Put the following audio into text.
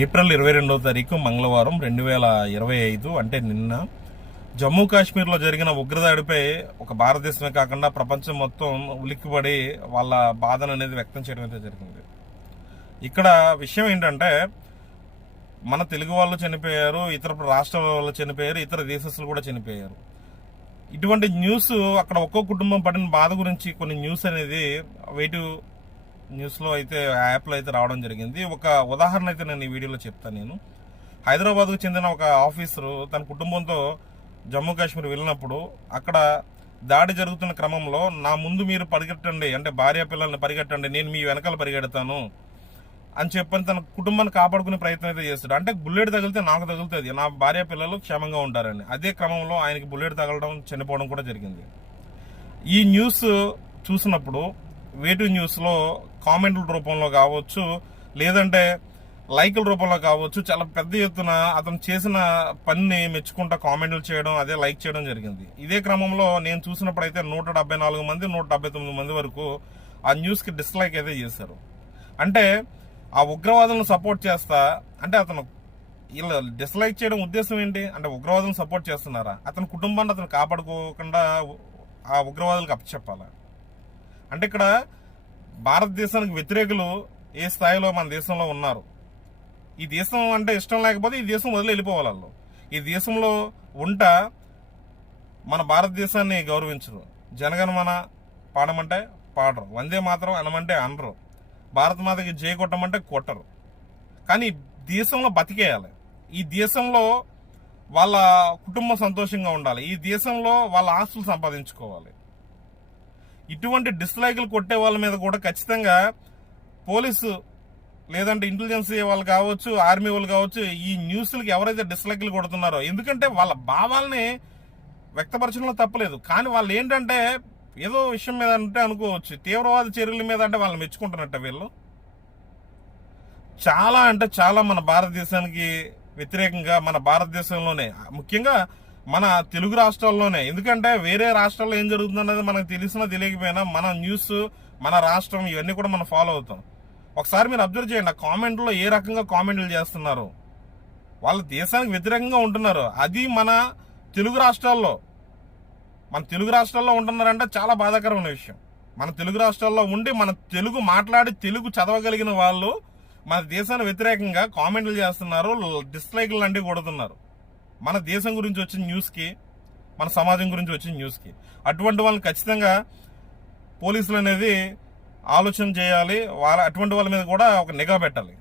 April 22వ తారీఖు మంగళవారం 2025 అంటే నిన్న జమ్మూ కాశ్మీర్లో జరిగిన ఉగ్రదాడిపై ఒక భారతదేశమే కాకుండా ప్రపంచం మొత్తం ఉలిక్కిపడి వాళ్ళ బాధను అనేది వ్యక్తం చేయడం అయితే జరిగింది. ఇక్కడ విషయం ఏంటంటే మన తెలుగు వాళ్ళు చనిపోయారు, ఇతర రాష్ట్రాల వాళ్ళు చనిపోయారు, ఇతర దేశస్తులు కూడా చనిపోయారు. ఇటువంటి న్యూస్ అక్కడ ఒక్కో కుటుంబం పడిన బాధ గురించి కొన్ని న్యూస్ అనేది వెయిటివ్ న్యూస్లో అయితే యాప్లో అయితే రావడం జరిగింది. ఒక ఉదాహరణ అయితే నేను ఈ వీడియోలో చెప్తాను. నేను హైదరాబాద్కు చెందిన ఒక ఆఫీసరు తన కుటుంబంతో జమ్మూ కాశ్మీర్ వెళ్ళినప్పుడు అక్కడ దాడి జరుగుతున్న క్రమంలో నా ముందు మీరు పరిగెట్టండి, అంటే భార్య పిల్లల్ని పరిగెట్టండి, నేను మీ వెనకాల పరిగెడతాను అని చెప్పని తన కుటుంబాన్ని కాపాడుకునే ప్రయత్నం అయితే చేస్తాడు. అంటే బుల్లెట్ తగిలితే నాకు తగులుతుంది, నా భార్య పిల్లలు క్షేమంగా ఉంటారని. అదే క్రమంలో ఆయనకి బుల్లెట్ తగలడం, చనిపోవడం కూడా జరిగింది. ఈ న్యూస్ చూసినప్పుడు వేటు న్యూస్లో కామెంట్ల రూపంలో కావచ్చు, లేదంటే లైకుల రూపంలో కావచ్చు, చాలా పెద్ద ఎత్తున అతను చేసిన పనిని మెచ్చుకుంటా కామెంట్లు చేయడం, అదే లైక్ చేయడం జరిగింది. ఇదే క్రమంలో నేను చూసినప్పుడైతే 174 మంది 179 మంది వరకు ఆ న్యూస్కి డిస్లైక్ అయితే చేశారు. అంటే ఆ ఉగ్రవాదులను సపోర్ట్ చేస్తా, అంటే అతను ఇలా డిస్లైక్ చేయడం ఉద్దేశం ఏంటి అంటే ఉగ్రవాదులను సపోర్ట్ చేస్తున్నారా, అతని కుటుంబాన్ని అతను కాపాడుకోకుండా ఆ ఉగ్రవాదులకు అప్పచెప్పాలా? అంటే ఇక్కడ భారతదేశానికి వ్యతిరేకులు ఏ స్థాయిలో మన దేశంలో ఉన్నారు. ఈ దేశం అంటే ఇష్టం లేకపోతే ఈ దేశం వదిలి వెళ్ళిపోవాలి వాళ్ళు. ఈ దేశంలో మన భారతదేశాన్ని గౌరవించరు. జనగణమన పాడమంటే పాడరు, వందే మాత్రం అనమంటే అనరు, భారత మాతకి జై కొట్టమంటే కొట్టరు. కానీ దేశంలో బతికేయాలి, ఈ దేశంలో వాళ్ళ కుటుంబం సంతోషంగా ఉండాలి, ఈ దేశంలో వాళ్ళ ఆస్తులు సంపాదించుకోవాలి. ఇటువంటి డిస్లైకులు కొట్టే వాళ్ళ మీద కూడా ఖచ్చితంగా పోలీసు లేదంటే ఇంటెలిజెన్స్ వాళ్ళు కావచ్చు, ఆర్మీ వాళ్ళు కావచ్చు, ఈ న్యూస్లకి ఎవరైతే డిస్లైకులు కొడుతున్నారో, ఎందుకంటే వాళ్ళ భావాల్ని వ్యక్తపరచడంలో తప్పలేదు, కానీ వాళ్ళు ఏంటంటే ఏదో విషయం మీద అంటే అనుకోవచ్చు, తీవ్రవాద చర్యల మీద అంటే వాళ్ళు మెచ్చుకుంటున్నట్ట వీళ్ళు. చాలా అంటే చాలా మన భారతదేశానికి వ్యతిరేకంగా, మన భారతదేశంలోనే ముఖ్యంగా మన తెలుగు రాష్ట్రాల్లోనే, ఎందుకంటే వేరే రాష్ట్రాల్లో ఏం జరుగుతుందనేది మనకు తెలిసినా తెలియకపోయినా మన న్యూస్, మన రాష్ట్రం ఇవన్నీ కూడా మనం ఫాలో అవుతాం. ఒకసారి మీరు అబ్జర్వ్ చేయండి, ఆ కామెంట్లో ఏ రకంగా కామెంట్లు చేస్తున్నారు, వాళ్ళ దేశానికి వ్యతిరేకంగా ఉంటున్నారు. అది మన తెలుగు రాష్ట్రాల్లో ఉంటున్నారంటే చాలా బాధాకరమైన విషయం. మన తెలుగు రాష్ట్రాల్లో ఉండి మన తెలుగు మాట్లాడి తెలుగు చదవగలిగిన వాళ్ళు మన దేశానికి వ్యతిరేకంగా కామెంట్లు చేస్తున్నారు, డిస్లైక్లు లాంటివి కొడుతున్నారు. మన దేశం గురించి వచ్చిన న్యూస్కి, మన సమాజం గురించి వచ్చిన న్యూస్కి అటువంటి వాళ్ళని ఖచ్చితంగా పోలీసులు అనేది ఆలోచన చేయాలి. అటువంటి వాళ్ళ మీద కూడా ఒక నిఘా పెట్టాలి.